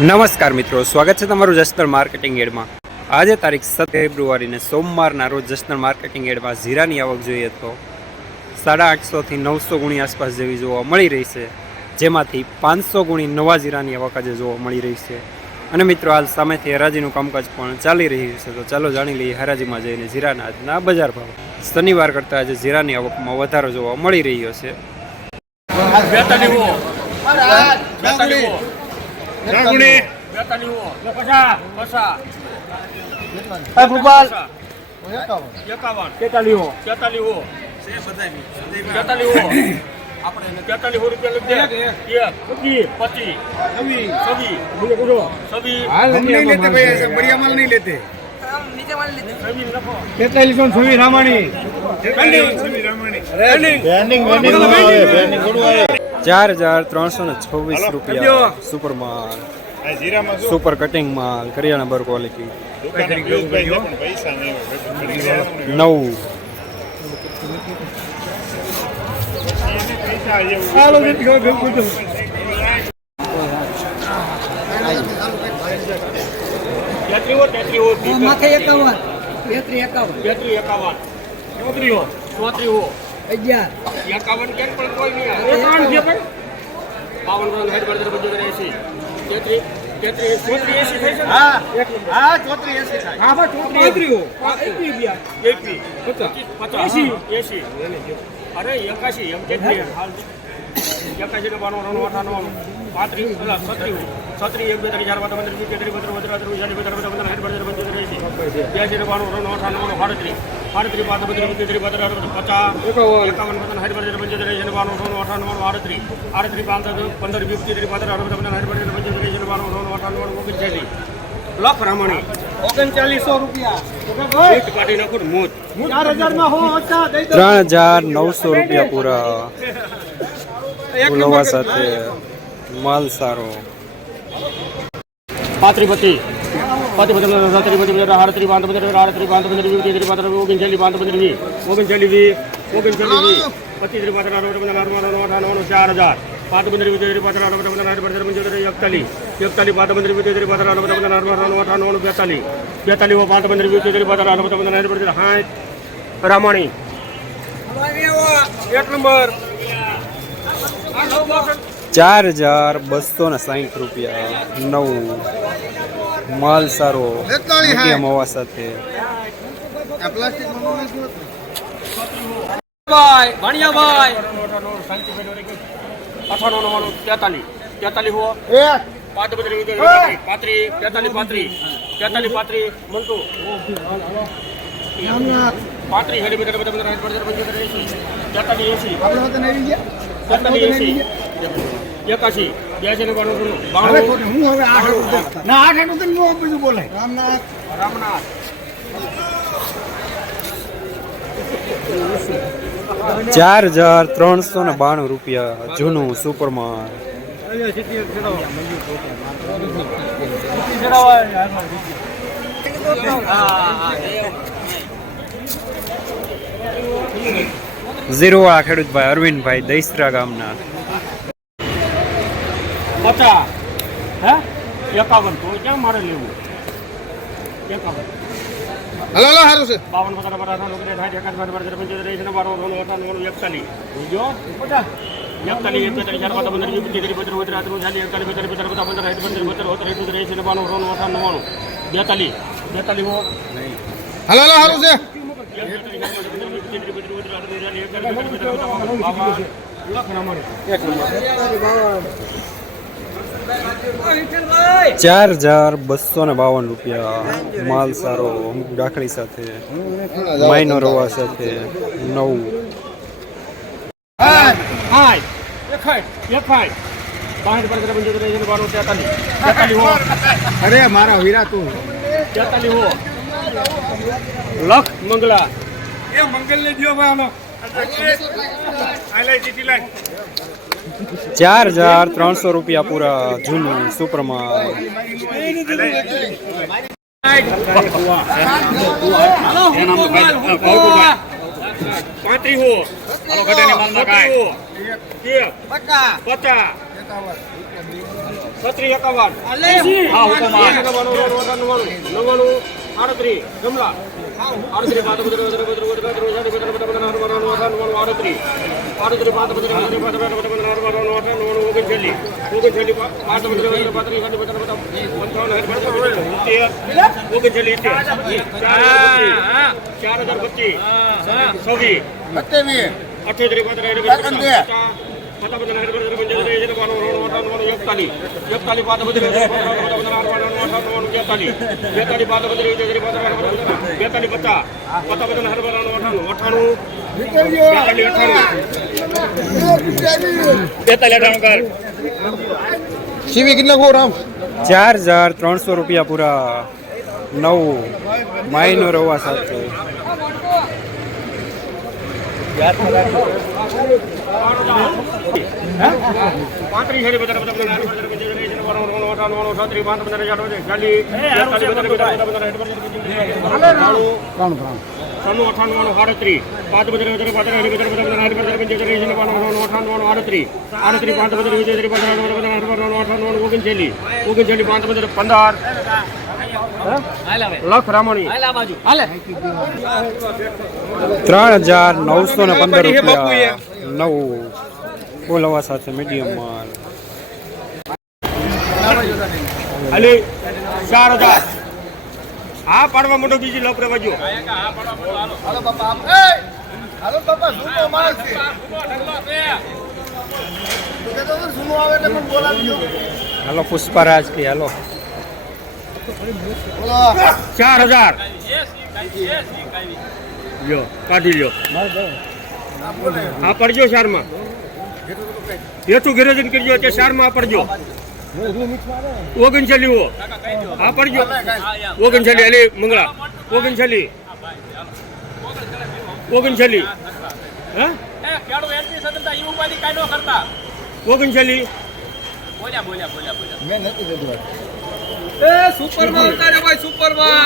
નમસ્કાર મિત્રો, સ્વાગત છે તમારું જસનલ માર્કેટિંગ એડમાં। આજે તારીખ 7 ફેબ્રુઆરીને સોમવારના રોજ જસનલ માર્કેટિંગ એડમાં જીરાની આવક જોઈએ તો 850 થી 900 ગુણી આસપાસ જેવી જોવા મળી રહી છે, જેમાંથી 500 ગુણી નવા જીરાની આવક આજે જોવા મળી રહી છે। અને મિત્રો, હાલ સામેથી હરાજીનું કામકાજ પણ ચાલી રહ્યું છે, તો ચાલો જાણી લઈએ હરાજીમાં જઈને જીરાના આજના બજાર ભાવ। શનિવાર કરતાં આજે જીરાની આવકમાં વધારો જોવા મળી રહ્યો છે। ₹4,326 સુપર માલ, सुपर कटिंग माल, करियाणा बर क्वालिटी 9। अरे 81 એમ કેટલી હાલ 81 નો 92 98 37 1 2 3 4 5 6 7 8 लाख रामणी 3900 ₹3,900 पूरा फुलवा साथे माल सारो। पात्रीपति रामणी 1 नंबर ₹4,260 9 माल सारो मीडियम हवा साथे। भाई बढ़िया भाई 43 हो 43 मंटू 35 हेडी मीटर ₹4,392 जूनू सुपर माल। जीरो वाला खेडूत भाई अरविंद भाई दहीसरा गामना 50 है 51 तो क्या मारे लेવું 51 હલો હલો સારું છે 52 50 જો 50 હલો હલો સારું છે 4,252 माल सारो डाकड़ी साथे माइनो रवा साथे 9। અરે મારા વીરા તું 43 हो लख मंगला એ મંગલ ને દિયો ભાઈ આનો આ લઈ જીતી લઈ ₹4,300 पूरा जूनू सुपर माल। 35 हो ઘટાને માલ ના કાય 50 50 છત્રી 51 હા હુકમ 99 38 જમલા 38 5 15 સીવી કેટલા ગો રામ 4300 રૂપિયા પૂરા નવું માઇનો રવા સાથે લખ રામણી 3915 રૂપિયા નવું બોલવા સાથે મીડિયમ માલ અલી 4000 હા પાડવા મોટો બીજી લખ રેવાજો હાલો બાપા સુનો માણસ છે તો સુનો આવે એટલે મને બોલાવજો હાલો પુષ્પરાજ કે હાલો 4000 લ્યો કાઢી લ્યો આ પડજો શારમાં એઠું ઘરે જઈને કરજો તે શારમાં પડજો ઓગણચાલી ઓ આ પડજો ઓગણચાલી અલી મંગળા ઓગણચાલી હા ઓગણચાલી મેં નથી લીધું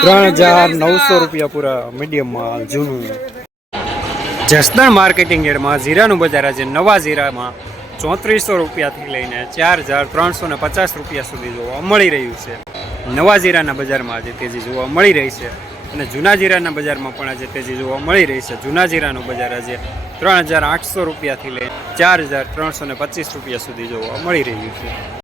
3900 રૂપિયા પૂરા મીડિયમ માલ જૂનું જસદણ માર્કેટિંગ યાર્ડમાં જીરાનું બજાર આજે નવા જીરામાં 3400 રૂપિયાથી લઈને 4350 રૂપિયા સુધી જોવા મળી રહ્યું છે. નવા જીરાના બજારમાં આજે તેજી જોવા મળી રહી છે અને જૂના જીરાના બજારમાં પણ આજે તેજી જોવા મળી રહી છે. જૂના જીરાનું બજાર આજે 3800 રૂપિયાથી લઈને 4325 રૂપિયા સુધી જોવા મળી રહ્યું છે.